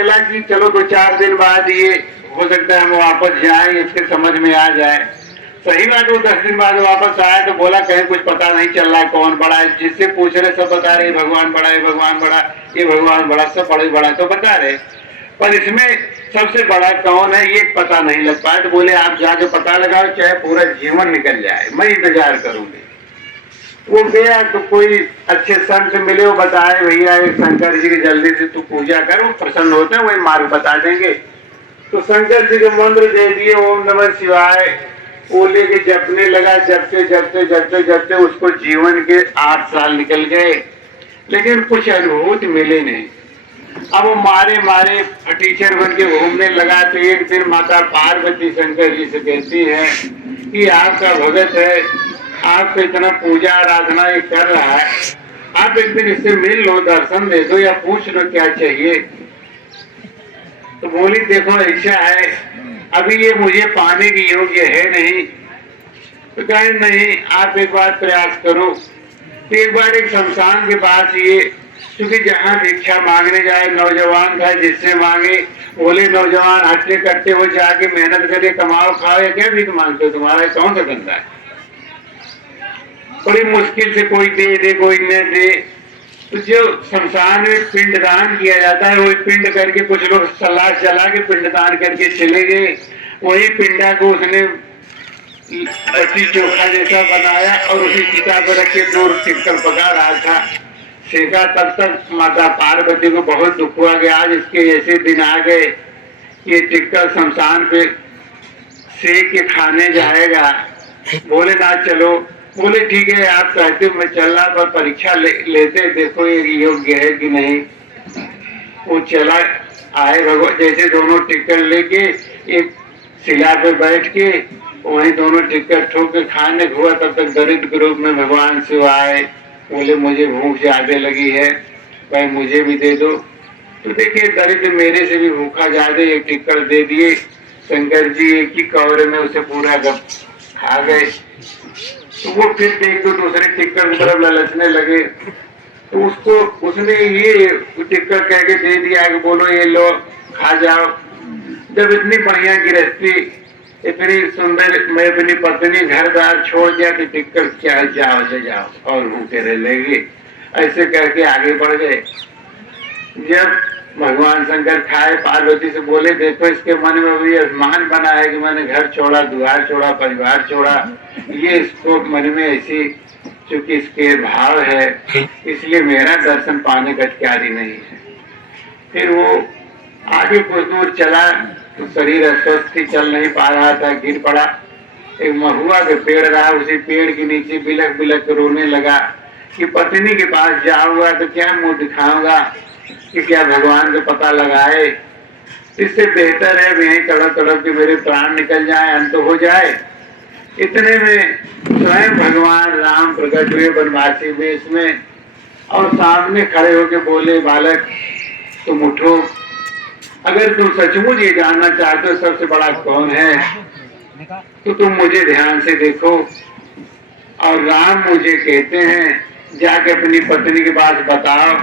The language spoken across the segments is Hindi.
निकला कि चलो 2-4 दिन बाद ये हो सकता है हम वापस जाएं, इसके समझ में आ जाए। सही बात, वो 10 दिन बाद वापस आया तो बोला कहीं कुछ पता नहीं चल रहा कौन बड़ा है। जिससे पूछ रहे सब बता रहे भगवान बड़ा है, भगवान बड़ा, ये भगवान बड़ा, सब बड़े बड़ा तो बता रहे, पर इसमें सबसे बड़ा कौन है ये पता नहीं लग पाया। तो बोले आप जाके पता लगाओ, चाहे पूरा जीवन निकल जाए, मैं इंतजार करूंगी। वो गया तो कोई अच्छे संत मिले, वो बताए भैया एक शंकर जी की जल्दी से तू पूजा कर, वो प्रसन्न होते हैं, वही मार्ग बता देंगे। तो शंकर जी के मंत्र दे दिए, ओम नमः शिवाय। वो लेके जपने लगा, जपते जपते जपते जपते उसको जीवन के 8 साल निकल गए, लेकिन कुछ अद्भुत मिले नहीं। अब वो मारे मारे टीचर बन के घूमने लगा। तो एक दिन माता पार्वती शंकर जी से कहती है कि आपका भगत है, आपको इतना पूजा आराधना ये कर रहा है, आप एक दिन इससे मिल लो, दर्शन दे दो या पूछ लो क्या चाहिए। तो बोली देखो ऐसा है, अभी ये मुझे पाने की योग्य है नहीं। तो कहे नहीं, आप एक बार प्रयास करो। तो एक बार एक शमशान के पास ये, क्योंकि जहाँ भिक्षा मांगने जाए नौजवान था, जिससे मांगे, बोले नौजवान हटते कटते हो जाके मेहनत करे, कमाओ खाओ, या क्या भीख मांगते हो, तुम्हारा कौन सा धंधा है। बड़ी मुश्किल से कोई दे कोई न दे। तो जो शमशान में पिंडदान किया जाता है, वही पिंड करके कुछ लोग सलाह चला के पिंडदान करके चले गए। वही पिंडा को उसने ऐसी चोखा जैसा बनाया और उसी चिता पर रख के 2 टिक्कर पका रहा था, सेका। तब तक माता पार्वती को बहुत दुख हुआ कि आज इसके ऐसे दिन आ गए, ये टिक्कर शमशान पे सेक के खाने जाएगा। बोले ना चलो। बोले ठीक है आप कहते हो मैं चल रहा, पर परीक्षा लेते देखो ये योग्य है कि नहीं। वो चला आए भगवान, जैसे दोनों टिक्कर लेके एक शिला पे बैठ के वहीं दोनों टिक्कर ठोक के खाने हुआ, तब तक दरिद्र रूप में भगवान शिव आए। बोले मुझे भूख ज्यादा लगी है, भाई मुझे भी दे दो। तो देखिए दरिद्र मेरे से भी भूखा ज्यादा, एक टिक्कर दे दिए। शंकर जी एक ही कौरे में उसे पूरा खा गए। तो वो फिर देख तो दूसरे टिक्कर की तरफ ललचने लगे। तो उसको उसने ये टिक्कर कह के दे दिया कि बोलो ये लो खा जाओ। जब इतनी बढ़िया गृहस्थी, इतनी सुंदर मैं अपनी पत्नी घर-द्वार छोड़ दिया कि टिक्कर क्या, जाओ ले जाओ और भूखे रह लेंगे, ऐसे करके आगे बढ़ गए। जब भगवान शंकर खाए, पार्वती से बोले देखो इसके मन में भी अभिमान बना है कि मैंने घर छोड़ा, द्वार छोड़ा, परिवार छोड़ा, ये इसको मन में ऐसी चूंकि इसके भाव है, इसलिए मेरा दर्शन पाने का अधिकारी नहीं है। फिर वो आगे कुछ दूर चला तो शरीर अस्वस्थ ही, चल नहीं पा रहा था, गिर पड़ा। एक महुआ के पेड़ रहा, उसी पेड़ के नीचे बिलक बिलक रोने लगा कि पत्नी के पास जाऊंगा तो क्या मुंह दिखाऊंगा कि क्या भगवान को पता लगाए, इससे बेहतर है यहीं तड़प तड़प के मेरे प्राण निकल जाए, अंत हो जाए। इतने में स्वयं भगवान राम प्रकट हुए बनवासी वेश में और सामने खड़े होके बोले बालक तुम उठो, अगर तुम सचमुच ये जानना चाहते हो सबसे बड़ा कौन है तो तुम मुझे ध्यान से देखो। और राम मुझे कहते हैं जाके अपनी पत्नी के पास बताओ,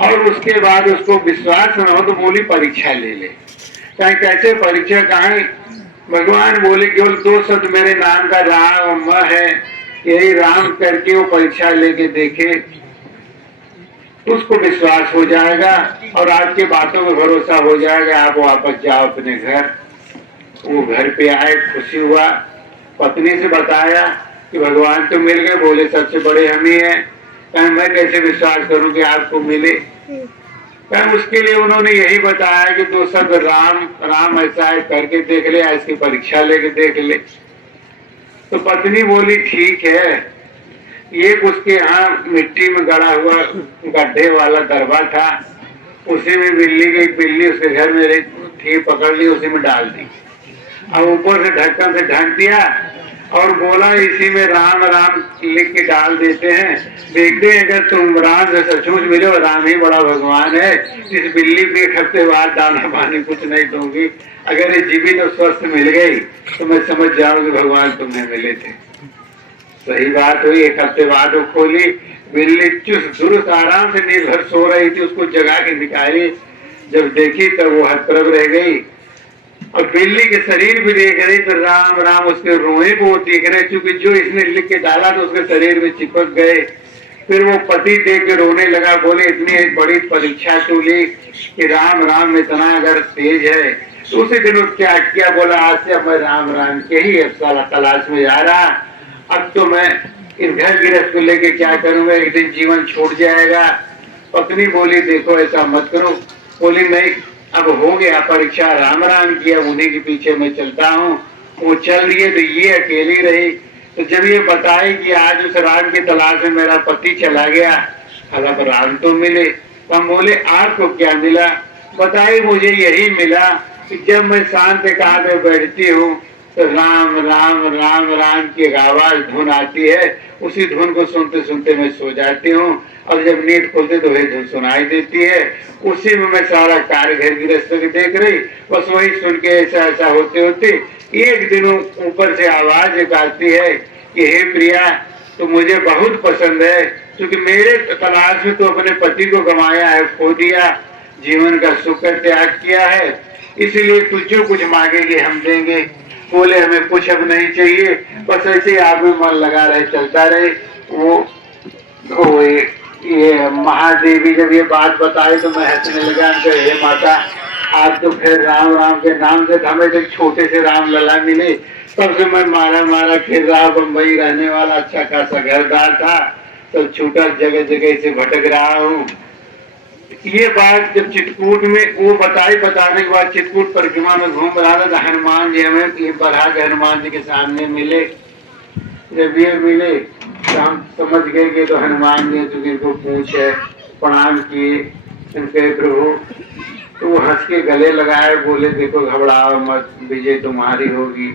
और उसके बाद उसको विश्वास न हो तो बोली परीक्षा ले ले। कहीं कैसे परीक्षा, कहीं भगवान बोले केवल 2 शब्द मेरे नाम का राम है, यही राम करके वो परीक्षा लेके देखे, उसको विश्वास हो जाएगा और आपकी बातों में भरोसा हो जाएगा, आप वापस जाओ अपने घर। वो घर पे आए, खुशी हुआ, पत्नी से बताया कि भगवान तो मिल गए। बोले सबसे बड़े हम ही हैं। कहीं मैं कैसे विश्वास करूं कि आपको मिले। कहीं उसके लिए उन्होंने यही बताया कि 2 शब्द राम राम ऐसा है करके देख ले, इसकी परीक्षा लेके देख ले। तो पत्नी बोली ठीक है। एक उसके यहाँ मिट्टी में गड़ा हुआ गड्ढे वाला दरबा था, उसी में बिल्ली उसके घर में थी, पकड़ ली, उसी में डाल दी। अब ऊपर से ढक्कन से ढक दिया और बोला इसी में राम राम लिख के डाल देते हैं, देखते हैं अगर तुम राम से सचमुच मिले और राम ही बड़ा भगवान है, इस बिल्ली पे 1 हफ्ते बाद दाना पानी कुछ नहीं दूंगी, अगर ये जीवित और स्वस्थ मिल गई तो मैं समझ जाऊंगी भगवान तुम्हें मिले थे। सही बात हुई। 1 हफ्ते बाद वो खोली, बिल्ली चुस्त दुरुस्त आराम से निर्भर सो रही थी, उसको जगा के निकाली, जब देखी तब वो हतप्रभ रह गई। और बिल्ली के शरीर भी देख रही तो राम राम उसके रोए को देख रहे, क्योंकि जो इसने लिख के डाला तो उसके शरीर में चिपक गए। फिर वो पति देख के रोने लगा, बोले इतनी एक बड़ी परीक्षा तू ली कि राम राम में इतना अगर तेज है। तो उसी दिन क्या किया, बोला आज से अब मैं राम राम के ही तलाश में जा रहा। अब तो मैं इन घर गृहस्थ को लेके क्या करूंगा, एक दिन जीवन छूट जाएगा। पत्नी बोली देखो ऐसा मत करो। बोली नहीं, अब हो गया परीक्षा, राम राम किया, उन्हीं के पीछे मैं चलता हूँ। वो चल रही है तो ये अकेली रही। तो जब ये बताए कि आज उस राम की तलाश में मेरा पति चला गया, अब राम तो मिले। तो हम बोले आपको क्या मिला? बताइए मुझे यही मिला कि जब मैं शांत एकांत में बैठती हूँ तो राम राम राम राम की एक आवाज धुन आती है, उसी धुन को सुनते सुनते मैं सो जाती हूँ। और जब नींद खुलती तो वही धुन सुनाई देती है, उसी में मैं सारा कार्य घर गृहस्थ के देख रही। बस वही सुन के ऐसा ऐसा होते होते एक दिन ऊपर से आवाज एक आती है कि हे प्रिया, तो मुझे बहुत पसंद है, क्योंकि मेरे तलाश में तो अपने पति को गंवाया है, खो दिया, जीवन का सुख का त्याग किया है, इसीलिए तू जो कुछ मांगेगी हम देंगे। बोले हमें कुछ अब नहीं चाहिए, बस ऐसे ही आप में मन लगा रहे, चलता रहे। वो ये महादेवी जब ये बात बताई तो मैं हंसने लगा। हे माता, आज तो फिर राम राम के नाम से हमें एक छोटे से राम लला मिले, तब से मैं मारा फिर रहा। बम्बई रहने वाला अच्छा खासा घरदार था, तो छूटा जगह जगह से भटक रहा हूँ। ये बात जब चित्रकूट में वो बताने के बाद चित्रकूट परिक्रमा में घूम रहा था, तो हनुमान जी हमें बढ़ा के हनुमान जी के सामने मिले। जब ये मिले तो हम समझ गए कि तो हनुमान जी चूंकि इनको पूछे, प्रणाम किए, इनके प्रभु। तो वो हंस के गले लगाए, बोले देखो घबराओ मत, विजय तुम्हारी होगी।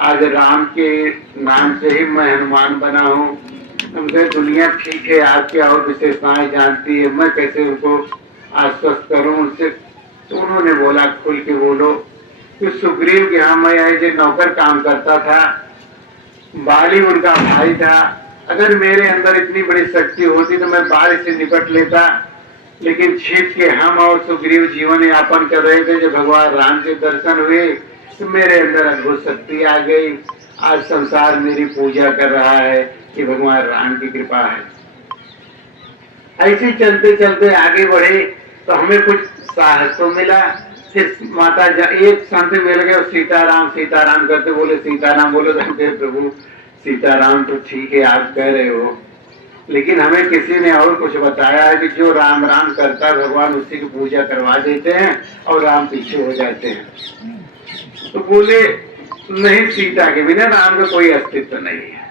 आज राम के नाम से ही मैं हनुमान बना हूँ। उनसे दुनिया ठीक है, आपकी और विशेषताएं जानती है, मैं कैसे उनको आश्वस्त करूं उनसे। तो उन्होंने बोला खुल के बोलो कि सुग्रीव के यहाँ मैं ऐसे नौकर काम करता था, बाली उनका भाई था। अगर मेरे अंदर इतनी बड़ी शक्ति होती तो मैं बाली से निपट लेता, लेकिन छिप के हम और सुग्रीव जीवन यापन कर रहे थे। जब भगवान राम के दर्शन हुए तो मेरे अंदर अद्भुत शक्ति आ गई। आज संसार मेरी पूजा कर रहा है कि भगवान राम की कृपा है। ऐसे चलते चलते आगे बढ़े तो हमें कुछ साहस तो मिला। फिर माता एक संत मिल गए, सीताराम करते, बोले सीताराम बोलो। तो प्रभु सीताराम तो ठीक है आप कह रहे हो, लेकिन हमें किसी ने और कुछ बताया है कि जो राम राम करता है भगवान उसी की पूजा करवा देते हैं और राम पीछे हो जाते हैं। तो बोले नहीं, सीता के बिना राम का कोई अस्तित्व नहीं है।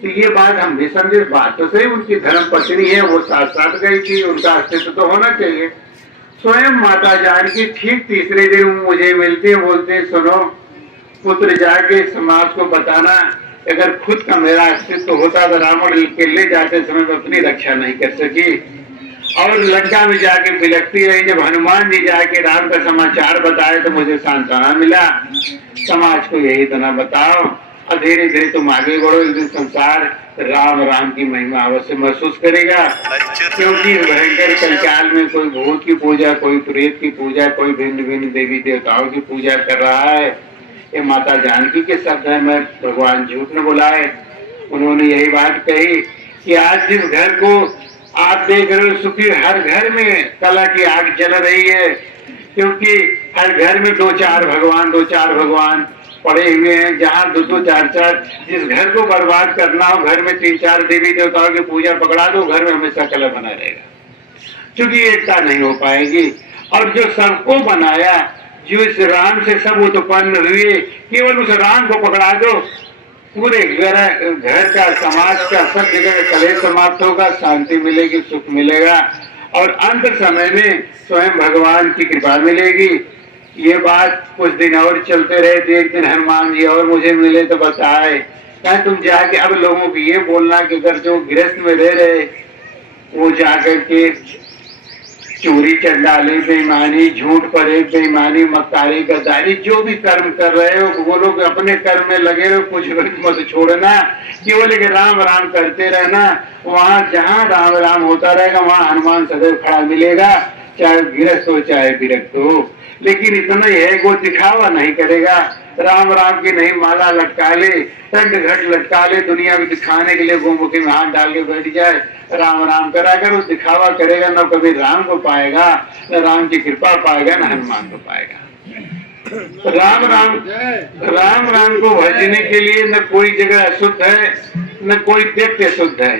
तो ये बात हम भी समझे, बात तो सही, उनकी धर्म पत्नी है, वो साथ साथ गई थी, उनका अस्तित्व तो होना चाहिए। स्वयं माता जानकी ठीक तीसरे दिन मुझे मिलते बोलते सुनो पुत्र, जाके समाज को बताना अगर खुद का मेरा अस्तित्व होता तो रावण के ले जाते समय में अपनी रक्षा नहीं कर सकी और लंका में जाके बिलखती रही। जब हनुमान जी जाके राम का समाचार बताए तो मुझे सांत्वना मिला, समाज को यही तना बताओ और धीरे धीरे तुम आगे बढ़ो। एक दिन संसार राम राम की महिमा अवश्य महसूस करेगा, क्योंकि भयंकर कलकाल में कोई भूत की पूजा, कोई प्रेत की पूजा, कोई भिन्न भिन्न देवी देवताओं की पूजा कर रहा है। ये माता जानकी के शब्द है, मैं भगवान झूठ न बुलाए। उन्होंने यही बात कही कि आज जिस घर को आप देख रहे हो सुखी, हर घर में कला की आग जल रही है, क्योंकि हर घर में दो चार भगवान पड़े हुए हैं। जहाँ दो चार, जिस घर को बर्बाद करना हो, घर में 3-4 देवी देवताओं की पूजा पकड़ा दो, घर में हमेशा कलह बना रहेगा, क्योंकि एकता नहीं हो पाएगी। और जो सबको बनाया, जो इस राम से सब उत्पन्न हुए, केवल उस राम को पकड़ा दो, पूरे घर का, समाज का, सब जगह कलेश समाप्त होगा, शांति मिलेगी, सुख मिलेगा और अंत समय में स्वयं भगवान की कृपा मिलेगी। ये बात कुछ दिन और चलते रहे थे। एक दिन हनुमान जी और मुझे मिले तो बताए, क्या तुम जाके अब लोगों को ये बोलना कि अगर जो गृहस्थ में रह रहे वो जाकर के चोरी चंडाली, बेईमानी, झूठ परे, बेईमानी, मक्कारी, गद्दारी, जो भी कर्म कर रहे हो वो लोग अपने कर्म में लगे रहो, कुछ मत छोड़ना, केवल एक राम राम करते रहना। वहाँ जहाँ राम राम होता रहेगा वहाँ हनुमान सदैव खड़ा मिलेगा, चाहे गृहस्थ हो चाहे विरक्त हो, लेकिन इतना ही है वो दिखावा नहीं करेगा। राम राम की नहीं माला लटका ले, दंड घट लटका ले, दुनिया में दिखाने के लिए गोमुखी में हाथ डाल के बैठ जाए, राम राम करा कर वो दिखावा करेगा, न कभी राम को पाएगा, न राम की कृपा पाएगा, न हनुमान को पाएगा। राम राम राम राम को भजने के लिए न कोई जगह अशुद्ध है, न कोई व्यक्ति अशुद्ध है।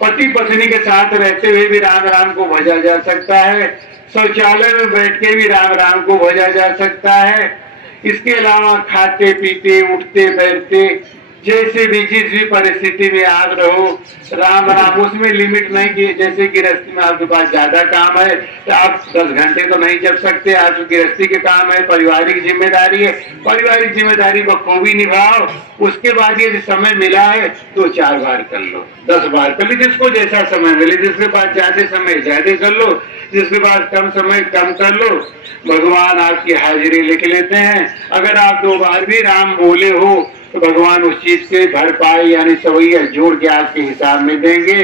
पति पत्नी के साथ रहते हुए भी राम राम को भजा जा सकता है, शौचालय में बैठ के भी राम राम को भजा जा सकता है। इसके अलावा खाते पीते उठते बैठते जैसे भी जिस भी परिस्थिति में आप रहो, राम राम, उसमें लिमिट नहीं कि जैसे गृहस्थी में आपके पास ज्यादा काम है तो आप 10 घंटे तो नहीं जप सकते, आप गृहस्थी के काम है, पारिवारिक जिम्मेदारी है, पारिवारिक जिम्मेदारी बखूबी निभाओ। उसके बाद यदि समय मिला है तो 4 बार कर लो, 10 बार कर लो, जिसको जैसा समय मिले, जिसके पास ज्यादा समय ज्यादा कर लो, जिसके पास कम समय कम कर लो। भगवान आपकी हाजिरी लिख लेते हैं। अगर आप 2 बार भी राम बोले हो तो भगवान उस चीज के भरपाई यानी सवैया जोड़ के आपके हिसाब में देंगे।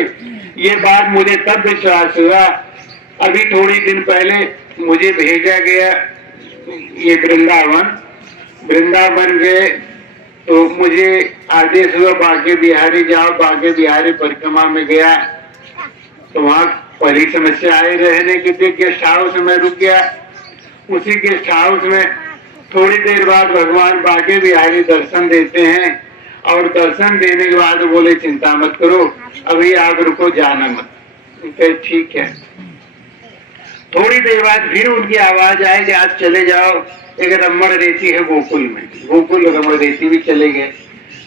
ये बात मुझे तब विश्वास हुआ, अभी थोड़ी दिन पहले मुझे भेजा गया ये वृंदावन गए तो मुझे आदेश हुआ बांके बिहारी जाओ। बांके बिहारी परिक्रमा में गया तो वहाँ पहली समस्या आई रहने की थी, गेस्ट हाउस में रुक गया। उसी गेस्ट हाउस में थोड़ी देर बाद भगवान बांके बिहारी दर्शन देते हैं और दर्शन देने के बाद बोले चिंता मत करो, अभी आप रुको, जाना मत। ठीक है। थोड़ी देर बाद फिर उनकी आवाज आई कि आप चले जाओ, एक रमण रेती है गोकुल में, गोकुल रमण रेती भी चले गए।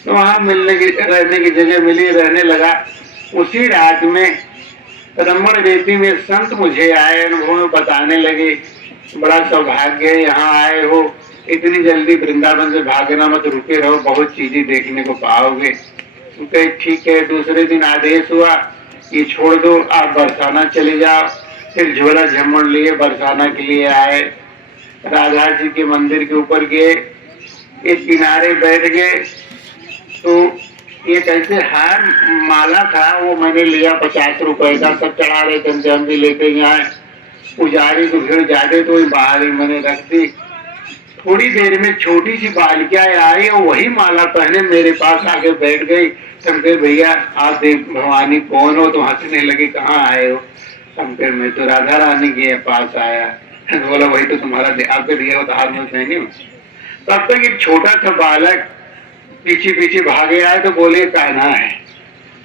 तो वहां मिलने की रहने की जगह मिली, रहने लगा। उसी रात में रमण रेती में संत मुझे आए, अनुभव में बताने लगे, बड़ा सौभाग्य है यहाँ आए हो, इतनी जल्दी वृंदावन से भागना मत, रुके रहो, बहुत चीजें देखने को पाओगे। तो ठीक है। दूसरे दिन आदेश हुआ कि छोड़ दो, आप बरसाना चले जाओ। फिर झोला झमड़ लिए बरसाना के लिए आए। राधा जी के मंदिर के ऊपर गए, एक किनारे बैठ गए तो एक ऐसे हार माला था, वो मैंने लिया 50 रुपए का, सब चढ़ा रहे थे, हम भी लेते जाए। पुजारी को भीड़ ज्यादा तो बाहर ही मैंने रख दी। थोड़ी देर में छोटी सी बालिका आई और वही माला पहने मेरे पास आके बैठ गई। शंकर भैया आप देख भवानी कौन हो? तो हंसने लगे, कहाँ आए हो? शंकर मैं तो राधा रानी के पास आया। बोला वही तो तुम्हारा आपके दिया हो तो हाथ में उठाएंगे। तब तक एक छोटा सा बालक पीछे पीछे भागे आए तो बोले कान्हा है।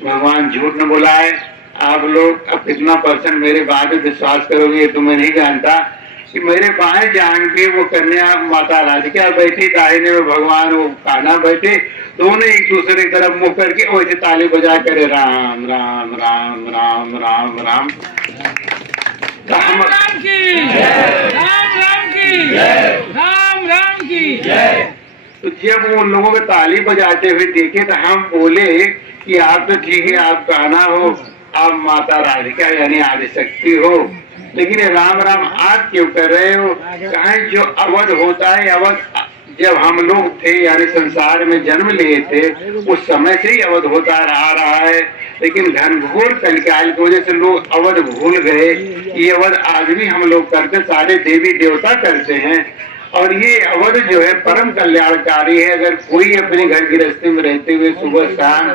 भगवान झूठ न बोला है। आप लोग अब कितना % मेरे बात में विश्वास करोगे ये तो मैं नहीं जानता कि मेरे बाएं जान के वो कन्या माता राधिका बैठी, दाहिने में भगवान वो कान्हा बैठे, दोनों एक दूसरे की तरफ मुंह करके वैसे ताली बजा करे राम राम राम राम राम राम राम राम की राम राम की राम राम की। तो जब वो लोगों को ताली बजाते हुए देखे तो हम बोले कि आप तो ठीक है, आप कान्हा हो, आप माता राधिका यानी आदिशक्ति हो, लेकिन ये राम राम आप क्यों कर रहे हो? कहा जो अवध होता है, अवध जब हम लोग थे यानी संसार में जन्म लिए थे उस समय से ही अवध होता आ रहा है, लेकिन घनघोर कलिकाल की वजह से लोग अवध भूल गए। ये अवध आज भी हम लोग करते, सारे देवी देवता करते हैं और ये अवध जो है परम कल्याणकारी है। अगर कोई अपने घर गृहस्थी में रहते हुए सुबह शाम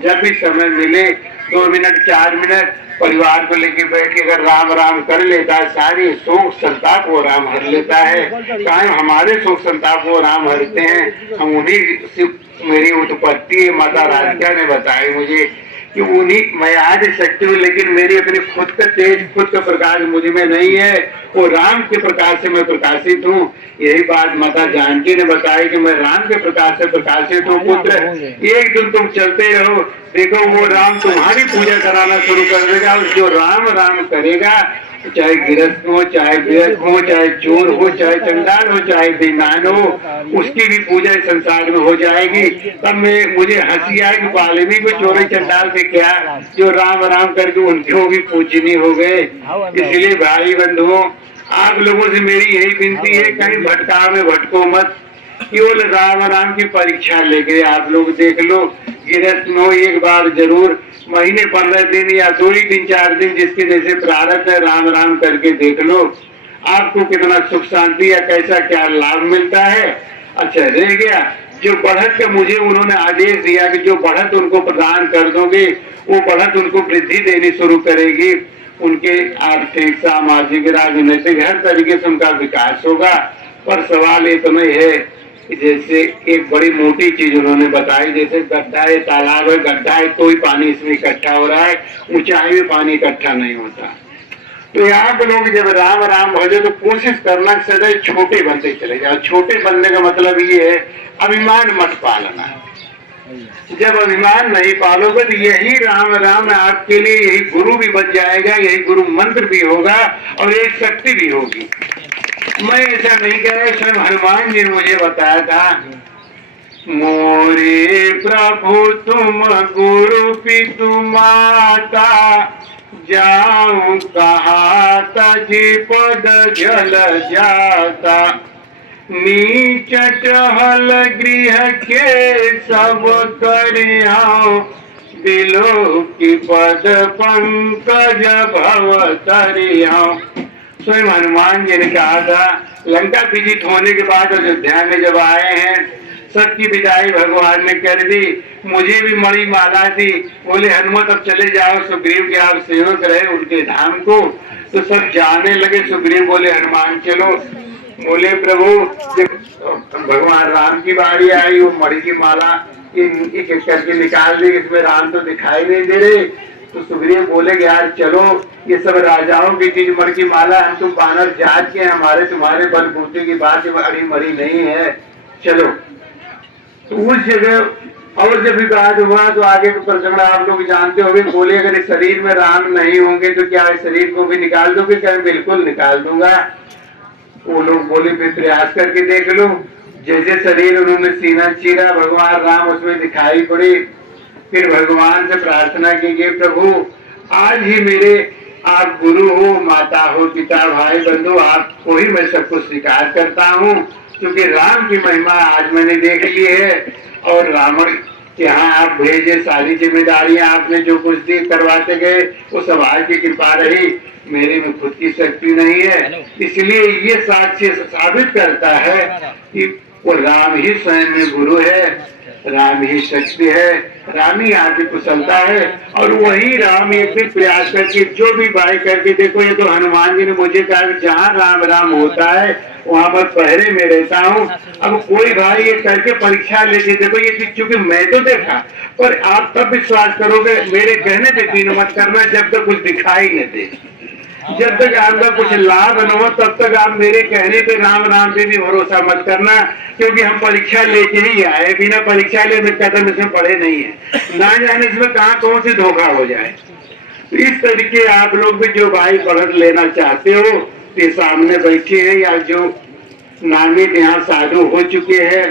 जब भी समय मिले 2 मिनट 4 मिनट परिवार को लेके बैठ के अगर राम राम कर लेता है, सारी शोक संताप वो राम हर लेता है। कहा हमारे शोक संताप वो राम हरते हैं, हम उन्हीं मेरी उत्पत्ति माता राधिका ने बताई मुझे कि उन्हीं मैं आज शक्ति हूँ, लेकिन मेरी अपनी खुद का तेज खुद का प्रकाश मुझ में नहीं है, वो राम के प्रकाश से मैं प्रकाशित हूँ। यही बात माता जानकी ने बताई कि मैं राम के प्रकाश से प्रकाशित हूँ। पुत्र एक दिन तुम चलते रहो, देखो वो राम तुम्हारी पूजा कराना शुरू कर देगा। जो राम राम करेगा, चाहे गृहस्थ हो, चाहे विरक्त हो, चाहे चोर हो, चाहे चंडाल हो, चाहे बेईमान हो, उसकी भी पूजा इस संसार में हो जाएगी। तब मुझे हंसी आई कि वाल्मीकि को चोर चंडाल से क्या, जो राम राम करके उनके भी पूजनीय हो गए। इसलिए भाई बंधुओं, आप लोगों से मेरी यही विनती है, कहीं भटकाव में भटको मत। केवल राम राम की परीक्षा लेके आप लोग देख लो। गृहस्थ में एक बार जरूर महीने 15 दिन या 2 ही दिन 4 दिन जिसके जैसे प्रारब्ध है राम राम करके देख लो, आपको कितना सुख शांति या कैसा क्या लाभ मिलता है। अच्छा रह गया जो बढ़त का, मुझे उन्होंने आदेश दिया कि जो बढ़त उनको प्रदान कर दोगे वो बढ़त उनको वृद्धि देनी शुरू करेगी, उनके आर्थिक सामाजिक राजनीतिक हर तरीके से उनका विकास होगा। पर सवाल इतना है कि जैसे एक बड़ी मोटी चीज उन्होंने बताई, जैसे गड्ढा है, तालाब है, गड्ढा है तो ही पानी इसमें इकट्ठा हो रहा है, ऊंचाई में पानी इकट्ठा नहीं होता। तो यहाँ पे लोग जब राम राम भजो तो कोशिश करना सदैव छोटे बनते चले जाओ। छोटे बनने का मतलब ये है अभिमान मत पालना। जब अभिमान नहीं पालोगे तो यही राम राम आपके लिए यही गुरु भी बन जाएगा, यही गुरु मंत्र भी होगा और एक शक्ति भी होगी। मैं ऐसा नहीं कह रहा, स्वयं हनुमान जी ने मुझे बताया था, मोरे प्रभु तुम गुरु पितु माता, जाऊं कहा तजी पद जल जाता, नीच टहल गृह के सब करियाओ, बिलो की पद पंकज भव तरियाओ। स्वयं हनुमान जी ने कहा था, लंका विजित होने के बाद अयोध्या में जब आए हैं, सबकी विदाई भगवान ने कर दी, मुझे भी मणि माला थी। बोले हनुमत अब चले जाओ, सुग्रीव के आप सेवक रहे उनके धाम को। तो सब जाने लगे, सुग्रीव बोले हनुमान चलो। बोले प्रभु जब भगवान राम की बारी आई, वो मणि की माला एक एक करके निकाल दी, इसमें राम तो दिखाई नहीं दे रहे। तो सुग्रीव बोले यार चलो, ये सब राजाओं की चीज मणि की माला, हम तुम बानर जात के, हमारे तुम्हारे बलबूते की बात अड़ी मरी नहीं है, चलो। तो उस जगह और जब विवाद हुआ तो आगे का प्रकरण आप लोग जानते होंगे। बोले अगर इस शरीर में राम नहीं होंगे तो क्या इस शरीर को भी निकाल दोगे? क्या? बिल्कुल निकाल दूंगा। वो लोग बोले फिर प्रयास करके देख लो। जैसे शरीर उन्होंने सीना चीरा, भगवान राम उसमें दिखाई पड़े। फिर भगवान से प्रार्थना की गई, प्रभु आज ही मेरे आप गुरु हो, माता हो, पिता, भाई, बंधु, आपको ही मैं सब कुछ स्वीकार करता हूँ, क्योंकि राम की महिमा आज मैंने देख ली है। और रावण के यहाँ आप भेजे, सारी जिम्मेदारियां आपने जो कुछ दी करवाते गए, वो सब आपकी कृपा रही, मेरे में खुद की शक्ति नहीं है। इसलिए ये साक्ष्य साबित करता है कि वो राम ही स्वयं में गुरु है, राम ही शक्ति है, राम ही आपकी कुशलता है। और वही राम एक भी प्रयास करके जो भी भाई करके देखो, ये तो हनुमान जी ने मुझे कहा जहाँ राम राम होता है वहां पर पहरे में रहता हूँ। अब कोई भाई ये करके परीक्षा लेके देखो, ये चीज चूंकि मैं तो देखा, पर आप तब विश्वास करोगे, मेरे कहने पे यकीन मत करना जब तक कुछ दिखाई नहीं दे, जब तक आपका कुछ लाभ न हो तब तक आप मेरे कहने पे राम राम पे भी भरोसा मत करना, क्योंकि हम परीक्षा लेके ही आए, बिना परीक्षा ले कदम इसमें पड़े नहीं है, ना जाने इसमें कहाँ कौन सी धोखा हो जाए। तो इस तरीके आप लोग भी जो भाई पढ़ लेना चाहते हो, ये सामने बैठे हैं या जो नामित यहाँ साधु हो चुके हैं,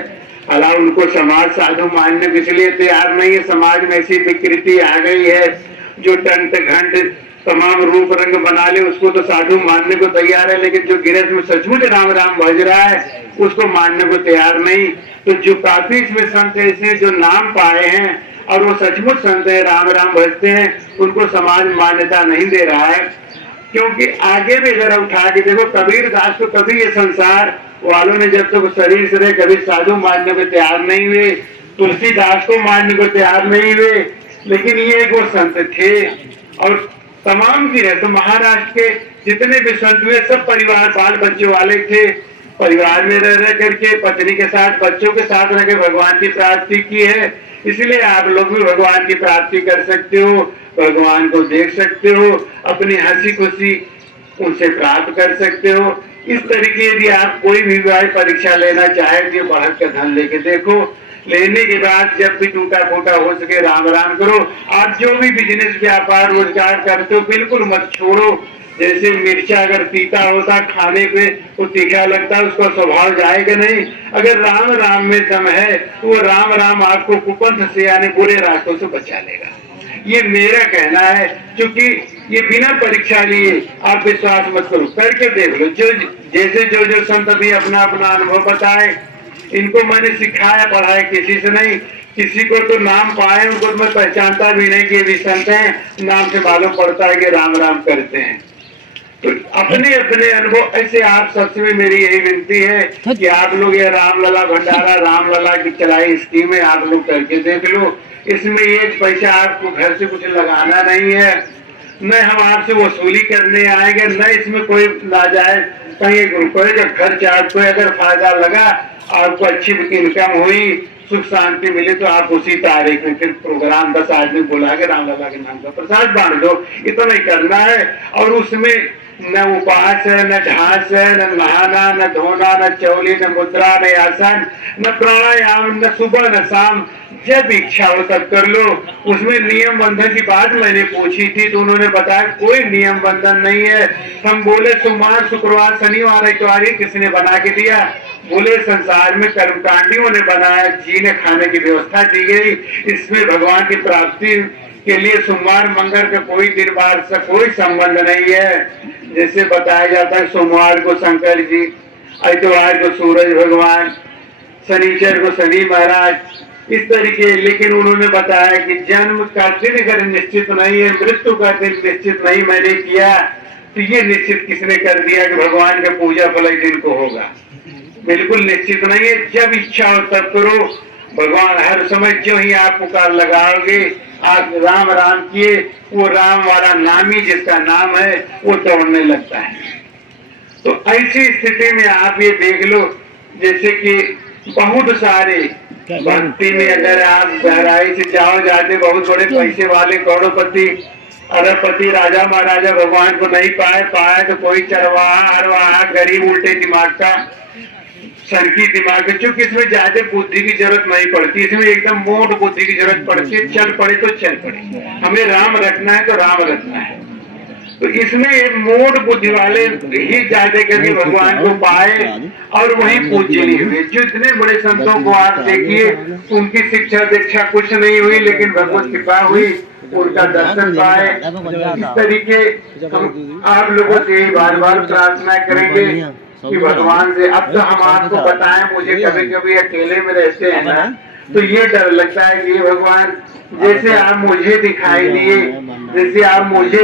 हालांकि उनको समाज साधु मानने के इसलिए तैयार नहीं है। समाज में ऐसी विकृति आ गई है, जो टंट घंट तमाम रूप रंग बना ले उसको तो साधु मानने को तैयार है, लेकिन जो गिरज में सचमुच राम राम भज रहा है उसको मानने को तैयार नहीं। तो जो काफी इसमें संत ऐसे जो नाम पाए हैं और वो सचमुच संत है, राम राम भजते हैं, उनको समाज मान्यता नहीं दे रहा है। क्योंकि आगे भी जरा उठा के देखो, कबीर दास को कभी ये संसार वालों ने जब तक शरीर से रहे कभी साधु मानने को तैयार नहीं हुए, तुलसीदास को मानने को तैयार नहीं हुए, लेकिन ये एक वो संत थे। और तमाम की रहते महाराष्ट्र के जितने भी संत हुए सब परिवार बाल बच्चों वाले थे, परिवार में रह करके पत्नी के साथ बच्चों के साथ रह के भगवान की प्राप्ति की है। इसलिए आप लोग भी भगवान की प्राप्ति कर सकते हो, भगवान को देख सकते हो, अपनी हंसी खुशी उनसे प्राप्त कर सकते हो। इस तरीके यदि आप कोई भी परीक्षा लेना चाहे तो बढ़त का धन लेके देखो, लेने के बाद जब भी टूटा फूटा हो सके राम राम करो। आप जो भी बिजनेस व्यापार रोजगार करते हो बिल्कुल मत छोड़ो। जैसे मिर्चा अगर तीता होता खाने पे वो तीखा लगता है, उसका स्वभाव जाएगा नहीं। अगर राम राम में दम है तो वो राम राम आपको कुपंथ से यानी बुरे रास्तों से बचा लेगा। ये मेरा कहना है, क्योंकि ये बिना परीक्षा लिए आप विश्वास मत करो, करके देख लो। जो जैसे जो संत अभी अपना अपना अनुभव बताए, इनको मैंने सिखाया पढ़ाया किसी से नहीं। किसी को तो नाम पाए उनको तो मैं पहचानता भी नहीं कि ये भी संत हैं, नाम से मालूम पड़ता है कि राम राम करते हैं। तो अपने अपने अनुभव ऐसे आप सबसे भी मेरी यही विनती है कि आप लोग ये रामलला भंडारा रामलला की चलाई स्कीम है, आप लोग करके देख लो। इसमें एक पैसा आपको घर से कुछ लगाना नहीं है, न हम आपसे वसूली करने आएंगे, न इसमें कोई नाजायज कहीं एक रुपये का खर्च। आपको अगर फायदा लगा, आपको अच्छी इनकम हुई, सुख शांति मिले, तो आप उसी तारीख में फिर प्रोग्राम 10 आदमी बुला के रामलला के नाम का प्रसाद बांट दो। इतना ही करना है। और उसमें न उपवास है, न ढांस है, न नहाना, न धोना, न चौली, न मुद्रा, न आसन, न प्राणायाम, न सुबह न शाम, जब इच्छा हो तब कर लो। उसमें नियम बंधन की बात मैंने पूछी थी तो उन्होंने बताया कोई नियम बंधन नहीं है। हम बोले सोमवार शुक्रवार शनिवार इतवार किसने बना के दिया? बोले संसार में कर्मकांडियों ने बनाया, जीने खाने की व्यवस्था दी गई। इसमें भगवान की प्राप्ति के लिए सोमवार मंगल का कोई दिन बार से कोई संबंध नहीं है। जैसे बताया जाता है सोमवार को शंकर जी, इतवार को सूरज भगवान, शनिचर को शनि महाराज, इस तरीके। लेकिन उन्होंने बताया कि जन्म का दिन अगर निश्चित नहीं है, मृत्यु का दिन निश्चित नहीं मैंने किया, तो ये निश्चित किसने कर दिया कि भगवान का पूजा फल इस दिन को होगा? बिल्कुल निश्चित नहीं है। जब इच्छा हो तब करो। भगवान हर समय जो ही आप पुकार लगाओगे, आप राम राम किए, वो राम वाला नाम ही जिसका नाम है वो दौड़ने लगता है। तो ऐसी स्थिति में आप ये देख लो, जैसे कि बहुत सारे भक्ति में अगर आप गहराई से जाओ जाते, बहुत बड़े पैसे वाले करोड़पति अरबपति राजा महाराजा भगवान को नहीं पाए तो कोई चरवाहा हरवाहा गरीब उल्टे दिमाग का सरकी दिमाग है। क्योंकि इसमें ज्यादा बुद्धि की जरूरत नहीं पड़ती, इसमें एकदम मोट बुद्धि की जरूरत पड़ती है। चल पड़े तो चल पड़े, हमें राम रखना है तो राम रखना है। तो इसमें मोट बुद्धि वाले ही ज्यादा करके भगवान को पाए और वही पूजनीय हुए। जो इतने बड़े संतों को आप देखिए, उनकी शिक्षा दीक्षा कुछ नहीं हुई, लेकिन भगवत कृपा हुई, उनका दर्शन पाए। इस तरीके हम आप लोगों से बार बार प्रार्थना करेंगे कि भगवान से। अब तो हम आपको बताएं, मुझे कभी कभी अकेले में रहते हैं ना, तो ये डर लगता है कि भगवान जैसे आप मुझे दिखाई दिए, जैसे आप मुझे